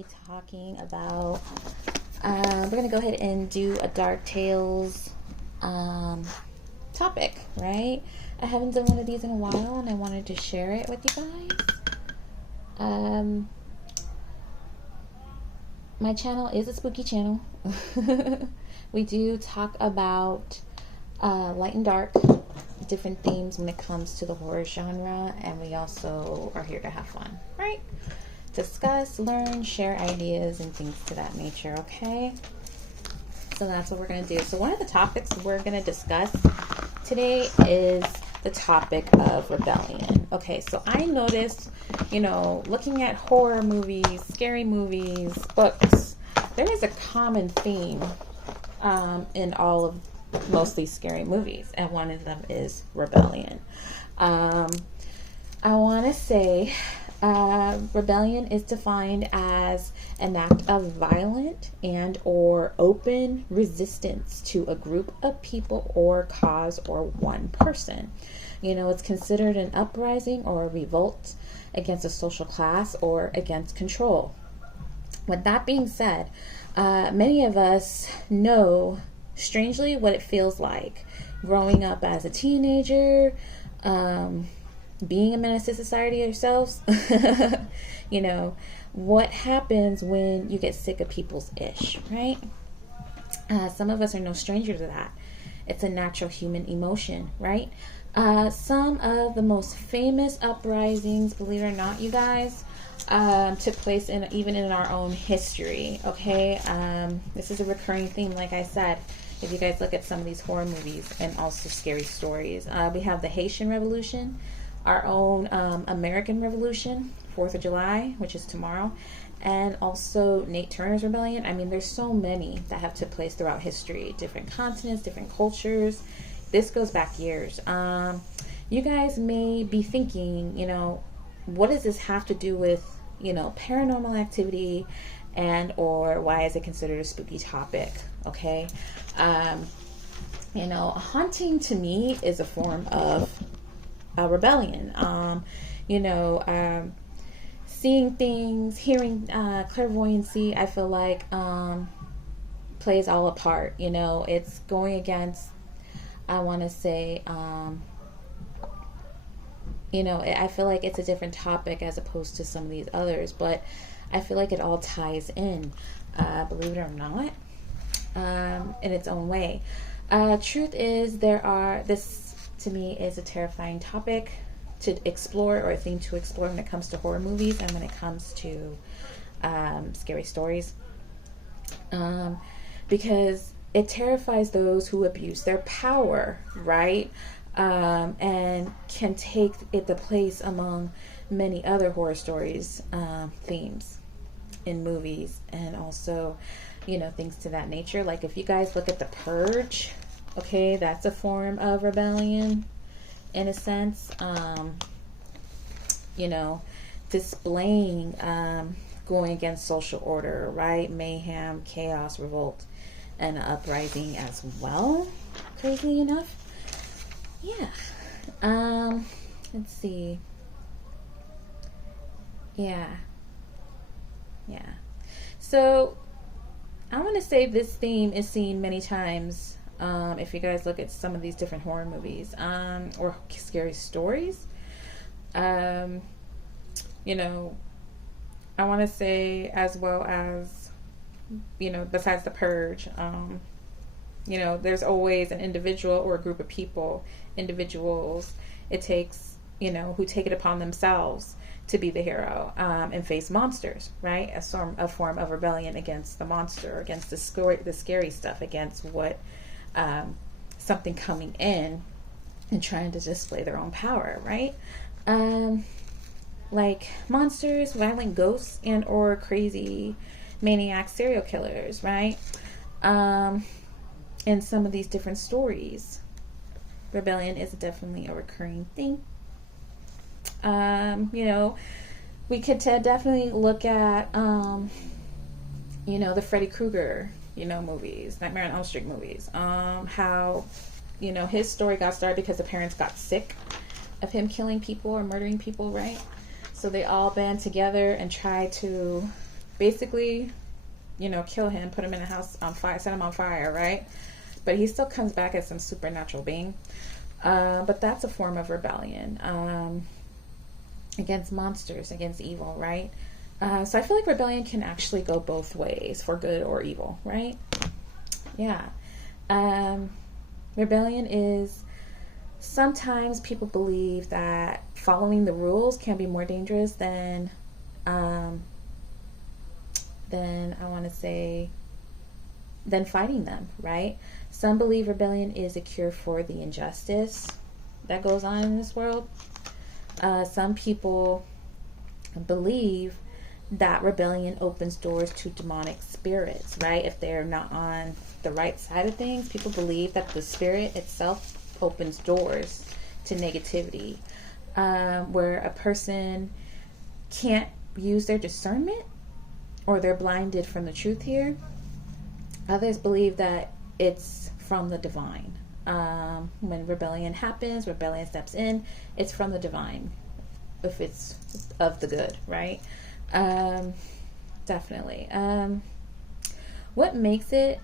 be talking about. We're gonna go ahead and do a Dark Tales topic, right? I haven't done one of these in a while, and I wanted to share it with you guys. My channel is a spooky channel. We do talk about light and dark, different themes when it comes to the horror genre, and we also are here to have fun, right? Discuss, learn, share ideas, and things to that nature, okay? So that's what we're going to do. So one of the topics we're going to discuss today is the topic of rebellion. Okay, so I noticed, looking at horror movies, scary movies, books, there is a common theme in all of mostly scary movies, and one of them is rebellion. I want to say rebellion is defined as an act of violent and or open resistance to a group of people or cause or one person. It's considered an uprising or a revolt against a social class or against control. With that being said, many of us know strangely what it feels like growing up as a teenager, being a menace to society ourselves. What happens when you get sick of people's ish, right? Some of us are no stranger to that. It's a natural human emotion, right? Some of the most famous uprisings, believe it or not, you guys, took place even in our own history, okay? This is a recurring theme, like I said. If you guys look at some of these horror movies and also scary stories. We have the Haitian Revolution, our own American Revolution, 4th of July, which is tomorrow, and also Nate Turner's Rebellion. I mean, there's so many that have took place throughout history, different continents, different cultures. This goes back years. You guys may be thinking, what does this have to do with, paranormal activity, and or why is it considered a spooky topic? Okay. Haunting to me is a form of rebellion. Seeing things, hearing clairvoyancy, I feel like plays all a part. It's going against, I want to say, I feel like it's a different topic as opposed to some of these others, but I feel like it all ties in, believe it or not, in its own way. Truth is, this to me is a terrifying topic to explore, or a theme to explore when it comes to horror movies and when it comes to scary stories. Because it terrifies those who abuse their power, right? And can take it the place among many other horror stories, themes in movies, and also, things to that nature. Like if you guys look at The Purge, okay, that's a form of rebellion in a sense. Displaying, going against social order, right? Mayhem, chaos, revolt, and uprising as well, crazily enough. Yeah. Let's see. Yeah. So I want to say this theme is seen many times. If you guys look at some of these different horror movies, or scary stories, I want to say, as well as, besides The Purge, there's always an individual or a group of individuals it takes, who take it upon themselves to be the hero, and face monsters, right? A form of rebellion against the monster, against the scary stuff, against what, something coming in and trying to display their own power, right? Like monsters, violent ghosts, and or crazy maniac serial killers, right? In some of these different stories, rebellion is definitely a recurring thing. We could definitely look at, the Freddy Krueger, movies, Nightmare on Elm Street movies. How, his story got started because the parents got sick of him killing people or murdering people, right? So they all band together and try to basically, kill him, put him in a house on fire, set him on fire, right? But he still comes back as some supernatural being. But that's a form of rebellion against monsters, against evil, right? So I feel like rebellion can actually go both ways, for good or evil, right? Yeah. Rebellion is, sometimes people believe that following the rules can be more dangerous than I want to say, than fighting them, right? Some believe rebellion is a cure for the injustice that goes on in this world. Some people believe that rebellion opens doors to demonic spirits, right? If they're not on the right side of things, people believe that the spirit itself opens doors to negativity, where a person can't use their discernment, or they're blinded from the truth here. Others believe that it's from the divine. When rebellion happens, rebellion steps in, it's from the divine, if it's of the good, right? Definitely. What makes it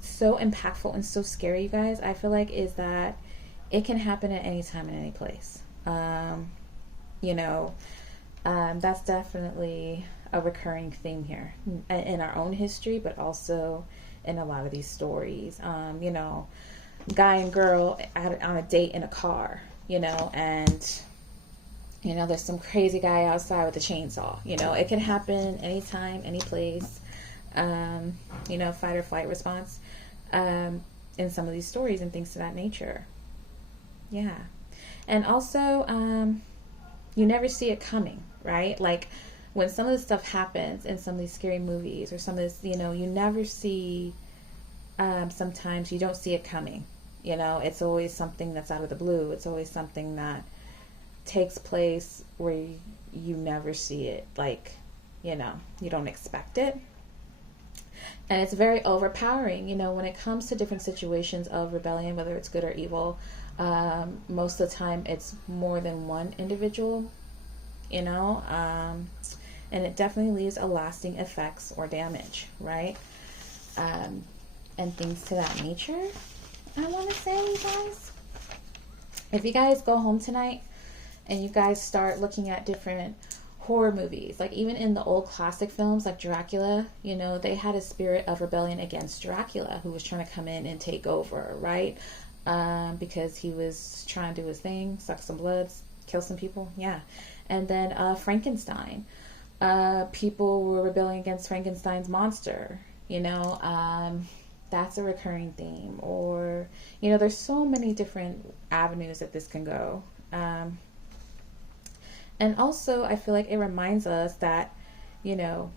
so impactful and so scary, you guys, I feel like, is that it can happen at any time and any place. That's definitely a recurring theme here in our own history, but also in a lot of these stories. Guy and girl on a date in a car, and there's some crazy guy outside with a chainsaw. It can happen anytime, any place. Fight or flight response in some of these stories and things to that nature. Yeah. And also, you never see it coming, right? Like when some of this stuff happens in some of these scary movies or some of this, you never see, sometimes you don't see it coming. It's always something that's out of the blue. It's always something that takes place where you never see it. Like, you don't expect it. And it's very overpowering, when it comes to different situations of rebellion, whether it's good or evil. Most of the time it's more than one individual, and it definitely leaves a lasting effects or damage, right? And things to that nature. I want to say, you guys, if you guys go home tonight and you guys start looking at different horror movies, like even in the old classic films like Dracula, they had a spirit of rebellion against Dracula, who was trying to come in and take over, right? Because he was trying to do his thing, suck some blood, kill some people. Yeah. And then Frankenstein, people were rebelling against Frankenstein's monster. That's a recurring theme. Or there's so many different avenues that this can go. And also, I feel like it reminds us that, it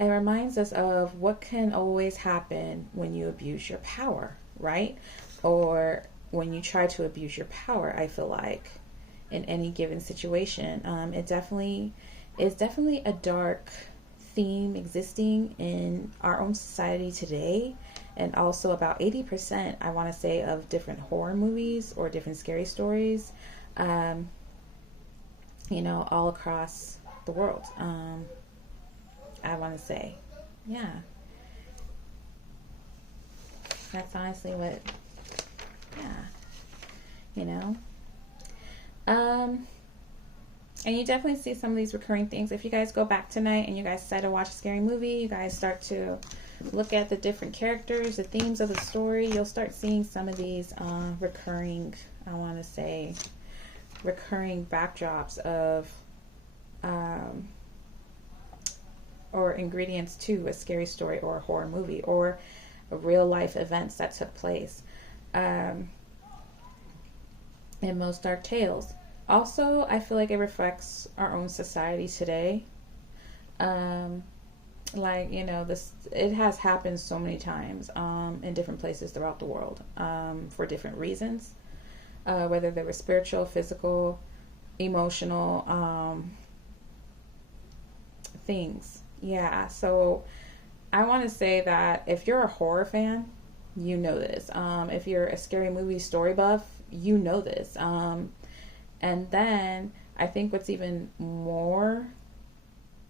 reminds us of what can always happen when you abuse your power, right? Or when you try to abuse your power, I feel like, in any given situation. It definitely is definitely a dark theme existing in our own society today. And also about 80%, I want to say, of different horror movies or different scary stories, all across the world. I want to say, yeah. That's honestly what, yeah, and you definitely see some of these recurring things. If you guys go back tonight and you guys decide to watch a scary movie, you guys start to look at the different characters, the themes of the story, you'll start seeing some of these recurring, I want to say, recurring backdrops of or ingredients to a scary story or a horror movie or real life events that took place in most dark tales. Also, I feel like it reflects our own society today. This, it has happened so many times in different places throughout the world for different reasons, whether they were spiritual, physical, emotional things. Yeah, so I want to say that if you're a horror fan, you know this. If you're a scary movie story buff, you know this. And then I think what's even more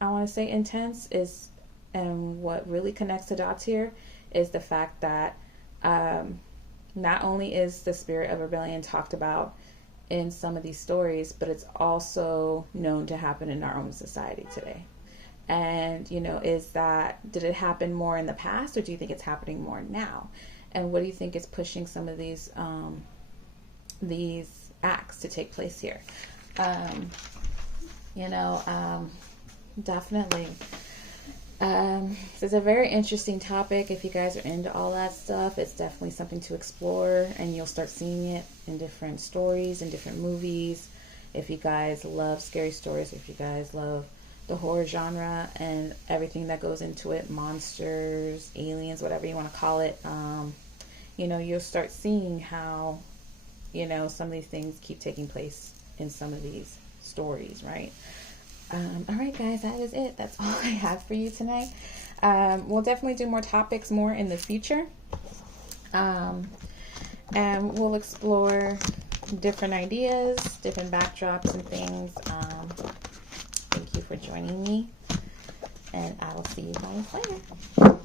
I want to say intense is, and what really connects the dots here is the fact that not only is the spirit of rebellion talked about in some of these stories, but it's also known to happen in our own society today. And, you know, did it happen more in the past, or do you think it's happening more now? And what do you think is pushing some of these acts to take place here? Definitely. This is a very interesting topic. If you guys are into all that stuff, it's definitely something to explore, and you'll start seeing it in different stories and different movies. If you guys love scary stories, if you guys love the horror genre and everything that goes into it, monsters, aliens, whatever you want to call it, you'll start seeing how, some of these things keep taking place in some of these stories, right? All right, guys, that is it. That's all I have for you tonight. We'll definitely do more topics more in the future. And we'll explore different ideas, different backdrops and things. Thank you for joining me, and I will see you guys later.